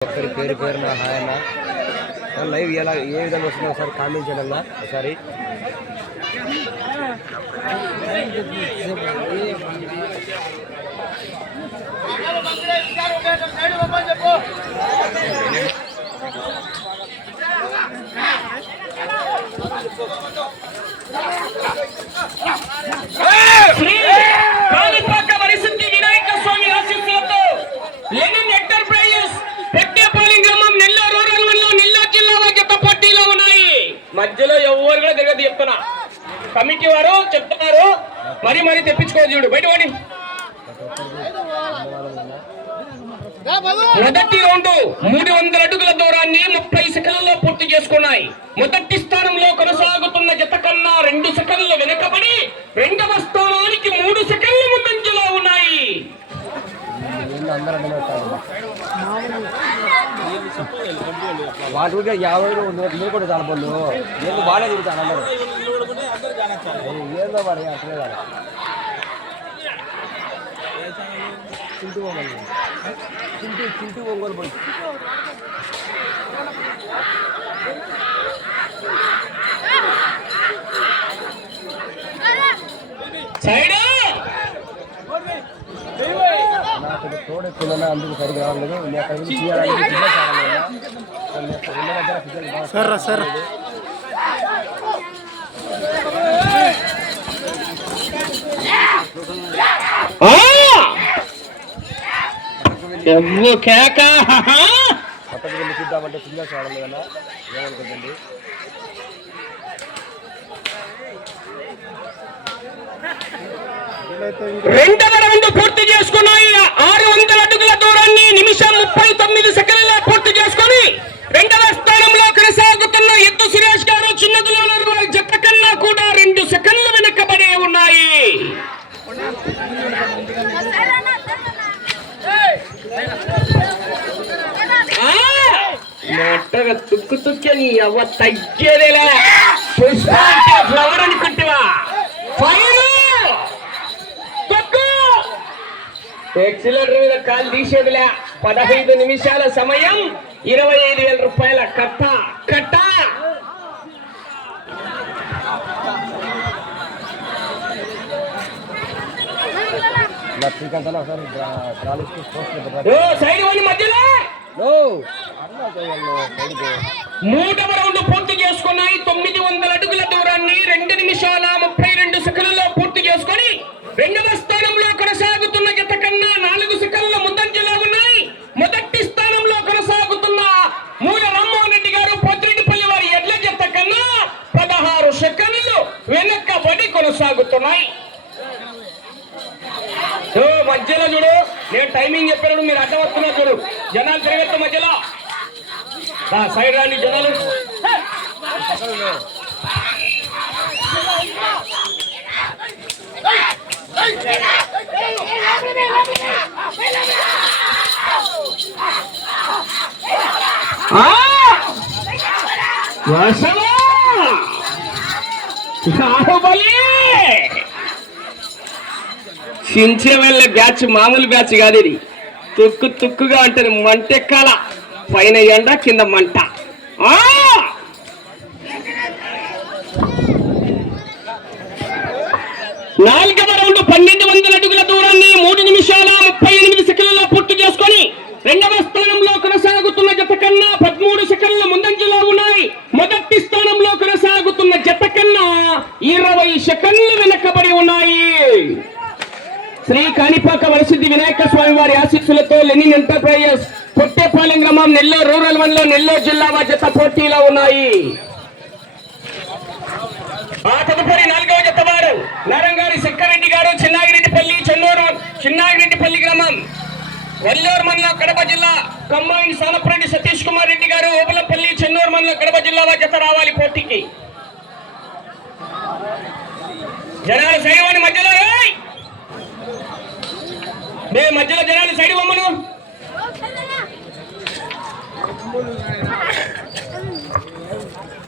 ఒకసారి పేరు పేరున హాయ్ అన్న. లైవ్ ఎలా ఏ విధంగా వస్తుందో ఒకసారి కామెంట్ చేయండి అన్న ఒకసారి. శ్రీ కాణిపాక వరిసిద్ధి వినాయక స్వామి ఆశీస్సులతో. లెనిన్ మధ్యలో ఎవరు కూడా తిరగదు చెప్తున్నా. కమిటీ వారు చెప్తున్నారు. మరి మరి తెప్పించుకోవచ్చు చూడు. బయట వాడి మొదటి రౌండ్ మూడు వందల అడుగుల దూరాన్ని ముప్పై సెకండ్లలో పూర్తి చేసుకున్నాయి. మొదటి స్థానంలో కొనసాగుతున్న జత కన్నా రెండు సెకండ్లు వెనుకబడి రెండవ స్థానానికి మూడు సెకండ్ ముందంజలో ఉన్నాయి ఏందో అందరూ అడ్డం వాటి కూడా యాభై మీరు కూడా చాలా పళ్ళు ఏందో బాగానే తిరుగుతాను అందరూ. ఏందో వాడు అసలే కాదు చింటూ ఒంగోలు. చింటూ చింటూ ఒంగోలు పోయి సైడ్ నాకు తోడు ఎక్కువ అందుకు సరిగ్గా రావట్లేదు నేను దగ్గర సరే సరే ఎవ్వు కేక. వెళ్ళి చూద్దామంటే ఫిట్నెస్ ఆడలేదు కదా. ఏమనుకుంటుంది? రెండవ పూర్తి చేసుకున్నాయి ఆరు వందల అడుగుల దూరాన్ని నిమిషం ముప్పై తొమ్మిది సెకండ్లలో పూర్తి చేసుకొని రెండవ స్థానంలో కొనసాగుతున్న ఎద్దు సురేష్ గారు చిన్నదులో జట్ల కన్నా కూడా రెండు సెకండ్లు వెనకబడే ఉన్నాయి! మెత్తగా తుక్కు తుక్కే నీ అవ్వ తగ్గేదేలే. పుష్ప ఫ్లవర్ అనుకుంటువా ఫైర్ తొక్కు ఎక్సిలేటర్ మీద కాలు తీసేదిలే. పదహైదు నిమిషాల సమయం. ఇరవై ఐదు వేల రూపాయల కట్ట. కట్ట. మూడవ రౌండ్ పూర్తి చేసుకున్నాయి. తొమ్మిది వందల అడుగుల దూరాన్ని రెండు నిమిషాల ముప్పై రెండు సెకండ్లలో పూర్తి చేసుకొని రెండవ స్థానంలో కొనసాగుతున్న జత కన్నా నాలుగు సెకండ్ల ముందంజలో ఉన్నాయి మొదటి స్థానంలో కొనసాగుతున్న మూల రామ్మోహన్ రెడ్డి గారు పొద్దురెడ్డిపల్లి వారి ఎడ్ల జత కన్నా పదహారు సెకండ్లు వెనకబడి కొనసాగుతున్నాయి ఓ మధ్యలో చూడు నేను టైమింగ్ చెప్పినప్పుడు మీరు అడ్డం జనాలు తిరగట్టు మధ్యలో రా, సైడ్ రాని జనాలు. బాహుబలి! చించే వెళ్ళే బ్యాచ్ మామూలు బ్యాచ్ కాదు ఇది. తుక్కు తుక్కుగా ఉంటుంది మంటెక్కాల. పైన ఎండ కింద మంట. ఆ! నాలుగవ రౌండ్ పన్నెండు వందల అడుగుల దూరాన్ని మూడు నిమిషాల ముప్పై ఎనిమిది సెకండ్లలో పూర్తి చేసుకొని రెండవ స్థానంలో కొనసాగుతున్న జత కన్నా పదమూడు సెకండ్ల ముందంజలో ఉన్నాయి మొదటి స్థానంలో కొనసాగుతున్న జత కన్నా ఇరవై సెకండ్లు వెనకబడి ఉన్నాయి శ్రీ కాణిపాక వరసిద్ధి వినాయక స్వామి వారి ఆశీస్సులతో లెనిన్ ఎంటర్ప్రైజెస్ కొట్టేపాలెం గ్రామం నెల్లూరు రూరల్ మండలం నెల్లూరు జిల్లా జత పోటీలో ఉన్నాయి. ఆ తదుపరి నాలుగవ జత వారు నారంగారి శంకరెడ్డి గారు చిన్నాగిరెడ్డిపల్లి చెన్నూరు చిన్నాగిరెడ్డిపల్లి గ్రామం వల్లూరు మండలం కడప జిల్లా కమ్మాయిని సానపరెడ్డి సతీష్ కుమార్ రెడ్డి గారు ఓబులపల్లి చెన్నూరు మండలం కడప జిల్లా జత రావాలి పోటీకి. జనాలు సైవాని మధ్యలో మే మధ్యలో జనాలు సైడ్ బొమ్మను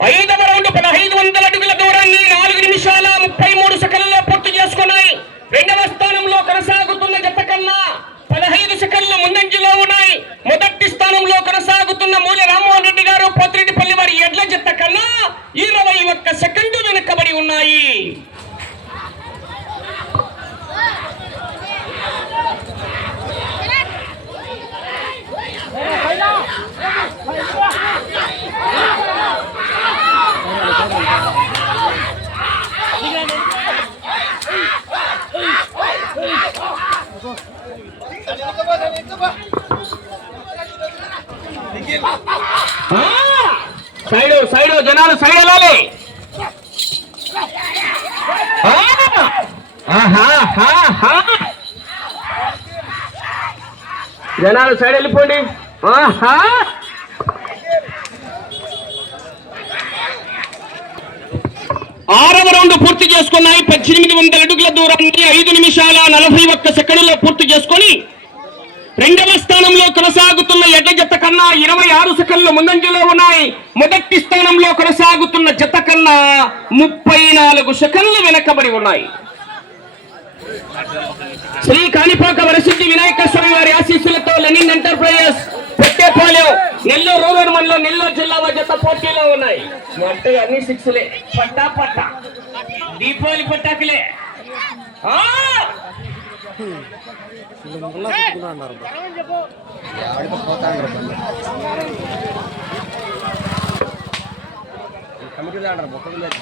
ఐదవ రౌండ్ పదహైదు వందల అడుగుల దూరాన్ని నాలుగు నిమిషాల ముప్పై మూడు సెకండ్లలో పూర్తి చేసుకున్నాయి రెండవ స్థానంలో కొనసాగుతున్న జత కన్నా పదహైదు సెకండ్ల ముందంజలో ఉన్నాయి మొదటి స్థానంలో కొనసాగుతున్న కొనసాగుతున్న మూల రామ్మోహన్ రెడ్డి గారు పోతిరెడ్డిపల్లి వారి ఎడ్ల జత కన్నా ఇరవై ఒక్క సెకండ్లు వెనుకబడి ఉన్నాయి ఆ! సైడు సైడు జనాలు సైడ్ వెళ్ళాలి. జనాలు సైడ్ వెళ్ళిపోండి. ఆహా. ఆరవ రౌండ్ పూర్తి చేసుకున్నాయి. పద్దెనిమిది వందల అడుగుల దూరాన్ని ఐదు నిమిషాల నలభై ఒక్క సెకండ్లో పూర్తి చేసుకొని రెండవ స్థానంలో కొనసాగుతున్న ఎడ్ల జత కన్నా ఇరవై ఆరు సెకండ్లు ముందంజలో ఉన్నాయి. మొదటి స్థానంలో కొనసాగుతున్న జత కన్నా ముప్పై నాలుగు సెకండ్లు వెనకబడి ఉన్నాయి. శ్రీ కాణిపాక వరసిద్ధి వినాయక స్వామి వారి ఆశీస్సులతో Lenin enterprises Pettepalem Nellore rural మండలం నెల్లూరు జిల్లా వారి జత పోటీలో ఉన్నాయి. అంటే అన్ని సిక్స్లే పట్టా పట్టా. దీపావళి పట్టాకులే. ఆ! అన్నారు పోతా అంటారు బండి. కమిటీలో అంటారు లేదు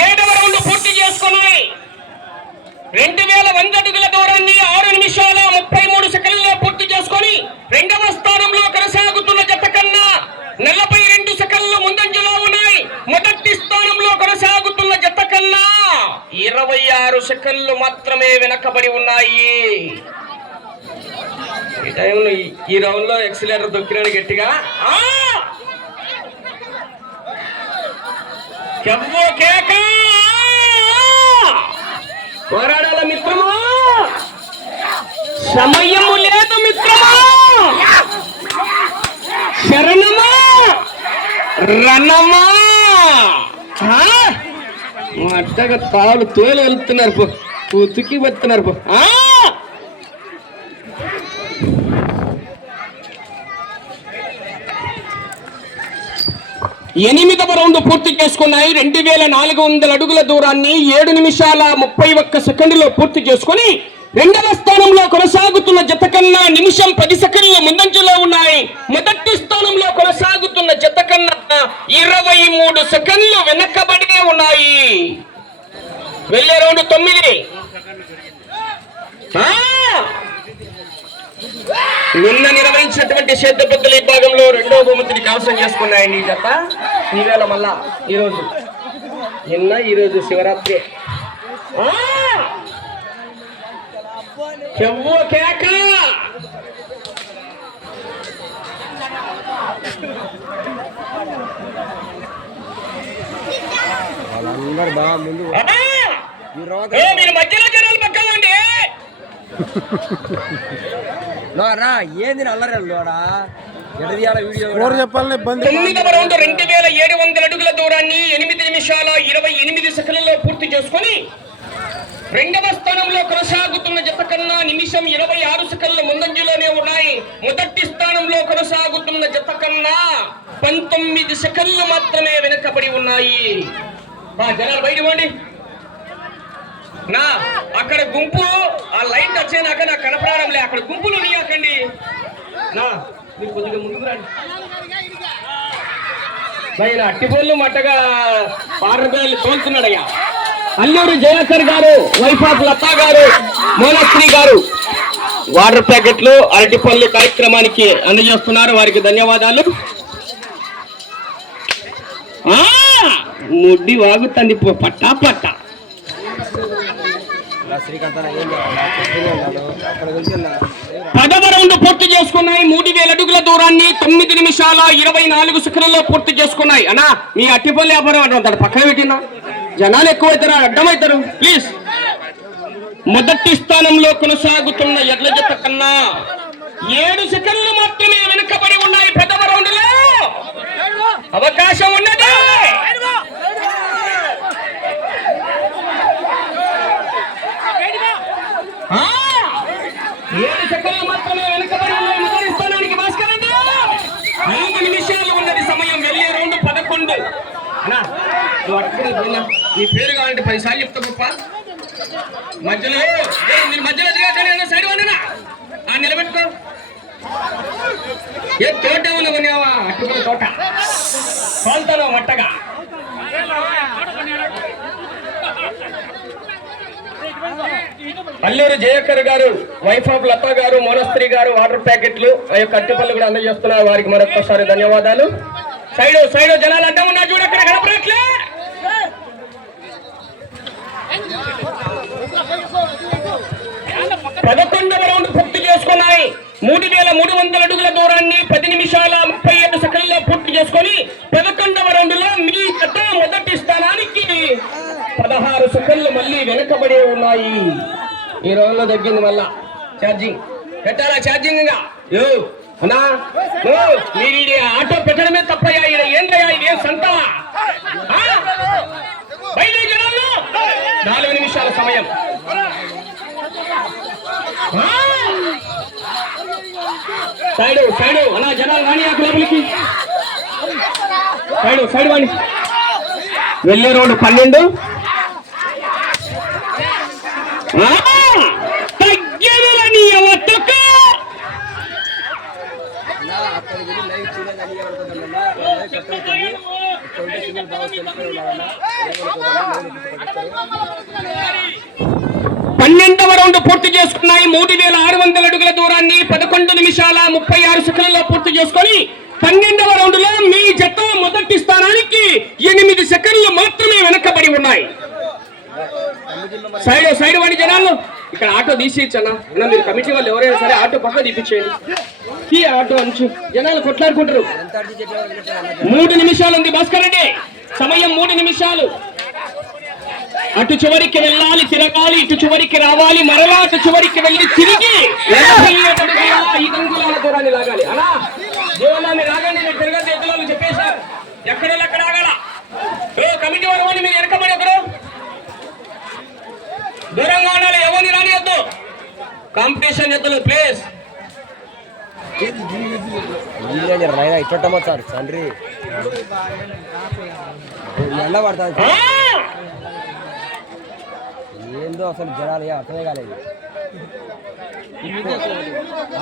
ఏడవ రౌండ్ పూర్తి చేసుకున్నాయి. రెండు వేల వంద అడుగుల దూరాన్ని ఆరు నిమిషాల ముప్పై మూడు సెకండ్లలో పూర్తి చేసుకొని రెండవ స్థానంలో కొనసాగుతున్న జత కన్నా నలభై రెండు సెకండ్లు ముందంజలో ఉన్నాయి మొదటి స్థానంలో కొనసాగుతున్న జత కన్నా ఇరవై ఆరు సెకండ్లు మాత్రమే వెనకబడి ఉన్నాయి. ఈ టైంలో ఈ- రౌండ్లో ఎక్సిలేటర్ దొక్కినాడు గట్టిగా. ఆ! చెవ్వో కేక! పోరాడాల మిత్రమా? సమయము లేదు మిత్రమా? శరణమా? రణమా? పెద్దగా తాళ్ళు తోలు వెళ్తున్నారు పో. ఉతికి వెళ్తున్నారు పో. ఎనిమిదవ రౌండ్ పూర్తి చేసుకున్నాయి. రెండు వేల నాలుగు వందల అడుగుల దూరాన్ని ఏడు నిమిషాల ముప్పై ఒక్క సెకండ్లో పూర్తి చేసుకొని రెండవ స్థానంలో కొనసాగుతున్న జత కన్నా నిమిషం పది సెకండ్ల ముందంజలో ఉన్నాయి. మొదటి స్థానంలో కొనసాగుతున్న జత కన్నా ఇరవై మూడు సెకండ్లు వెనకబడి ఉన్నాయి. వెళ్ళే రౌండ్ తొమ్మిది! నిన్న నిర్వహించినటువంటి సేద్య పెద్దల విభాగంలో రెండో బహుమతిని కవసం చేసుకున్నాయండి ఈ జత ఈవేళ మళ్ళా ఈరోజు నిన్న ఈరోజు శివరాత్రి! చెవ్వు కేక వాళ్ళందరూ బాగా ముందు! ఈ మీరు మధ్యలో జనాలు పక్కలండి రా ఏంది అల్లరి లోడా ఎడదీయాల వీడియో ఎవరు చెప్పాలని ఇబ్బంది తొమ్మిదవ రౌండ్ రెండు వేల ఏడు వందల అడుగుల దూరాన్ని ఎనిమిది నిమిషాల ఇరవై ఎనిమిది సెకండ్లలో పూర్తి చేసుకొని రెండవ స్థానంలో కొనసాగుతున్న జత కన్నా నిమిషం ఇరవై ఆరు సెకండ్ల ముందంజలోనే ఉన్నాయి. మొదటి స్థానంలో కొనసాగుతున్న జత కన్నా పంతొమ్మిది సెకండ్లు మాత్రమే వెనుకబడి ఉన్నాయి. ఆ జనాలు బయట ఇవ్వండి నా అక్కడ గుంపు ఆ లైట్ వచ్చేనాక నాకు కనపడడంలే అక్కడ గుంపులు నీయకండి నా మీరు కొద్దిగా ముందుకు రండి. ఆయన అట్టిపోళ్ళు మట్టగా పార్రబేలు తోలుతున్నాడయ్యా. అల్లూరు జయకర్ గారు వైఫ్ ఆఫ్ లతా గారు మోనశ్రీ గారు. వాటర్ ప్యాకెట్లు అరటిపళ్ళు కార్యక్రమానికి అందజేస్తున్నారు. వారికి ధన్యవాదాలు. ఆ, ముడ్డి వాగుతుంది పట్టా పట్టా. శ్రీకాంత్ పదవ రౌండ్ పూర్తి చేసుకున్నాయి. మూడు వేల అడుగుల దూరాన్ని తొమ్మిది నిమిషాల ఇరవై నాలుగు సెకండ్లలో పూర్తి చేసుకున్నాయి. అన్నా మీ అట్టిపల్లి వ్యాపారం అంటారు పక్కన పెట్టినా? జనాలు ఎక్కువైతారా అడ్డమవుతారు ప్లీజ్ మొదటి స్థానంలో కొనసాగుతున్న ఎడ్ల జత కన్నా ఏడు సెకండ్లు మాత్రమే వెనుకబడి ఉన్నాయి పదవ రౌండ్లో అవకాశం ఉన్నది. నువ్వు అక్కడ పోయినా నీ పేరు కావాలంటే పదిసార్లు చెప్తా గొప్ప. మధ్యలో ఏయ్, మధ్యలో దిగాక సైడ్ వండినా? ఆ నిలబెట్టుకో. ఏ తోట ఏమన్నా కొనేవా అట్టుకున్న తోట. కోల్తాను మట్టగా అల్లూరు జయకర్ గారు వైఫ్ ఆఫ్ లతా గారు మోనస్త్రి గారు వాటర్ ప్యాకెట్లు ఆ యొక్క అట్టిపళ్ళు కూడా అందజేస్తున్నారు. వారికి మరొకసారి ధన్యవాదాలు. సైడ్ సైడ్ జనాలు అడ్డం ఉన్నా చూడు అక్కడ కనపడట్లే పదకొండవ రౌండ్ పూర్తి చేసుకున్నాయి. మూడు వేల మూడు వందల అడుగుల దూరాన్ని పది నిమిషాల ముప్పై ఏడు సెకండ్లో పూర్తి చేసుకొని పదకొండవ రౌండ్లో మీ కథ మొదటి స్థానానికి పదహారు సెకండ్లు మళ్ళీ వెనకబడి ఉన్నాయి. ఈ రౌండ్లో తగ్గింది మళ్ళా ఛార్జింగ్. పెట్టాలా ఛార్జింగ్ యో అన్నా? ఓ, మీరు ఆటో పెట్టడమే తప్పయ్యా ఏం ఏందయ్యా ఇది ఏం సంత జనాలు నాలుగు నిమిషాల సమయం. Side side. అలా జనాలు కానీ ఆ లోపలికి. Side side Vani. వెళ్ళే రోడ్డు పన్నెండు. ఆ! బాగా పన్నెండవ రౌండ్ పూర్తి చేసుకున్నాయి మూడు వేల ఆరు వందల అడుగుల దూరాన్ని పదకొండు నిమిషాల ముప్పై ఆరు సెకండ్లలో పూర్తి చేసుకొని పన్నెండవ రౌండ్లో మీ జత మొదటి స్థానానికి ఎనిమిది సెకండ్లు మాత్రమే వెనకబడి ఉన్నాయి. సైడ్ సైడ్ వాడి జనాలు. ఇక్కడ ఆటో తీసేయచ్చన్నా మీరు కమిటీ వాళ్ళు ఎవరైనా సరే ఆటో పక్క తీపించేయండి ఈ ఆటో అంచు జనాలు కొట్లాడుకుంటారు. మూడు నిమిషాలు ఉంది భాస్కర్ రెడ్డి. సమయం మూడు నిమిషాలు. అటు చివరికి వెళ్ళాలి తిరగాలి ఇటు చివరికి రావాలి మరలా అటు చివరికి వెళ్ళి తిరిగి ఐదు అంగుళాల దూరాన్ని లాగాలి. అలా దేవన్నా మీరు ఆగండి నేను తిరగదు ఎద్దులను చెప్పేశారు. ఎక్కడ ఎక్కడ ఆగాల? ఏ కమిటీ వారు అని మీరు వెనకబడి ఒకరు దూరంగా ఉండాలి ఎవరిని రానియద్దు. కాంపిటీషన్ ఎద్దులు ప్లేస్ సార్ తండ్రి ఎండ పడుతుంది ఆ! ఏందో అసలు జనాలు ఏం అర్థమే కాలేదు.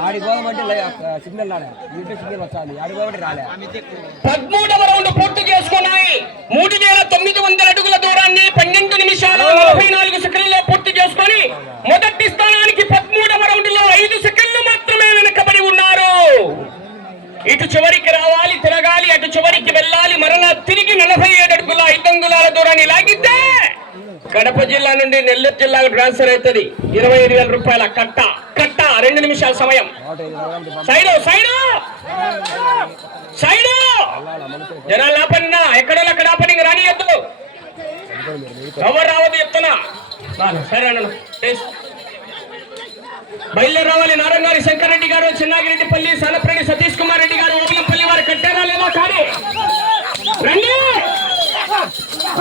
ఆడిపోదామంటే సిగ్నల్ రాలే. ఇంటి సిగ్నల్ వచ్చాలి ఆడిపోదామంటే రాలే. పదమూడవ రౌండ్ పూర్తి చేసుకున్నాయి మూడు వేల తొమ్మిది వందల అడుగుల దూరాన్ని పన్నెండు నిమిషాలు నలభై నాలుగు సెకండ్లలో పూర్తి చేసుకొని మొదటి స్థానానికి పదమూడవ రౌండ్లో ఐదు సెకండ్లు మాత్రమే వెనకబడి ఉన్నారు ఇటు చివరికి రావాలి తిరగాలి అటు చివరికి వెళ్ళాలి మరలా తిరిగి నలభై ఏడు అడుగుల ఐదు అంగుళాల దూరాన్ని లాగితే కడప జిల్లా నుండి నెల్లూరు జిల్లాకు ట్రాన్స్ఫర్ అవుతుంది. ఇరవై ఐదు వేల రూపాయల కట్ట. కట్ట రెండు నిమిషాల సమయం. ఆటో ఇది రావడానికి సైడు సైడు! సైడు! జనాలు ఆపన్నా ఎక్కడో అక్కడ ఆపని ఇంక రానియద్దు. ఎవరు రావద్దు చెప్తున్నా. సరే అన్న బయలుదేరి రావాలి నారాయణ గారు రెడ్డి గారు చిన్నాగిరెడ్డిపల్లి సనప్రెడ్డి సతీష్ కుమార్ రెడ్డి గారు ఓబులంపల్లి వారు కట్టారా లేదా కానీ రండి!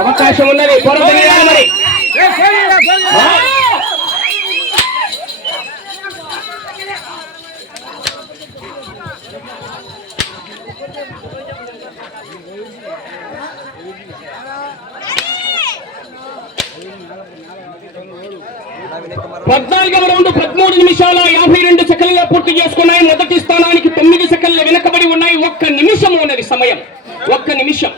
అవకాశం ఉన్నది. పోరాటం చేయాలి మరి. పద్నాలుగవ రౌండ్ పదమూడు నిమిషాల యాభై రెండు సెకండ్ల పూర్తి చేసుకున్నాయి. మొదటి స్థానానికి తొమ్మిది సెకండ్లు వెనకబడి ఉన్నాయి. ఒక్క నిమిషం ఉన్నది సమయం. ఒక్క నిమిషం.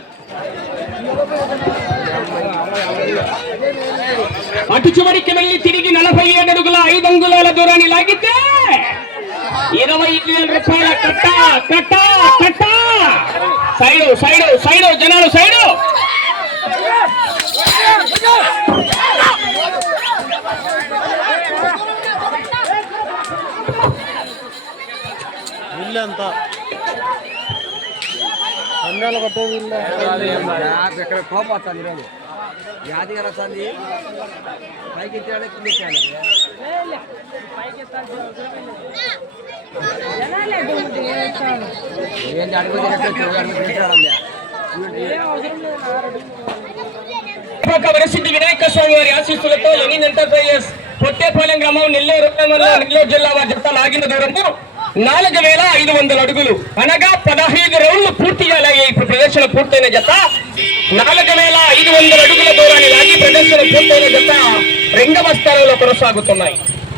అటు చివరికి వెళ్ళి తిరిగి నలభై ఏడు అడుగుల ఐదు అంగుళాల దూరాన్ని లాగితే ఇరవై ఐదు వేల రూపాయల కట్ట కట్ట కట్ట. సైడు సైడు సైడు జనాలు సైడు. ఇల్లంతా. కట్టేది ఇల్లు కోపం ఈరోజు వ్యాధి కదా వస్తుంది. పైకి ఎత్తాడే కింద ఎత్తాడు ఏంటి అడుగు వరసిద్ధి వినాయక స్వామి వారి ఆశీస్సులతో లెనిన్ ఎంటర్ప్రైజెస్ పొట్టేపాలెం గ్రామం నెల్లూరు నెల్లూరు జిల్లా వారి జత లాగిన దూరంలో నాలుగు వేల ఐదు వందల అడుగులు. అనగా పదహైదు రౌండ్లు పూర్తిగా లాగే ఇప్పుడు ప్రదర్శన పూర్తయిన జత. నాలుగు వేల ఐదు వందల అడుగుల దూరాన్ని లాగి ప్రదర్శన పూర్తయిన జత రెండవ స్థానంలో కొనసాగుతున్నాయి.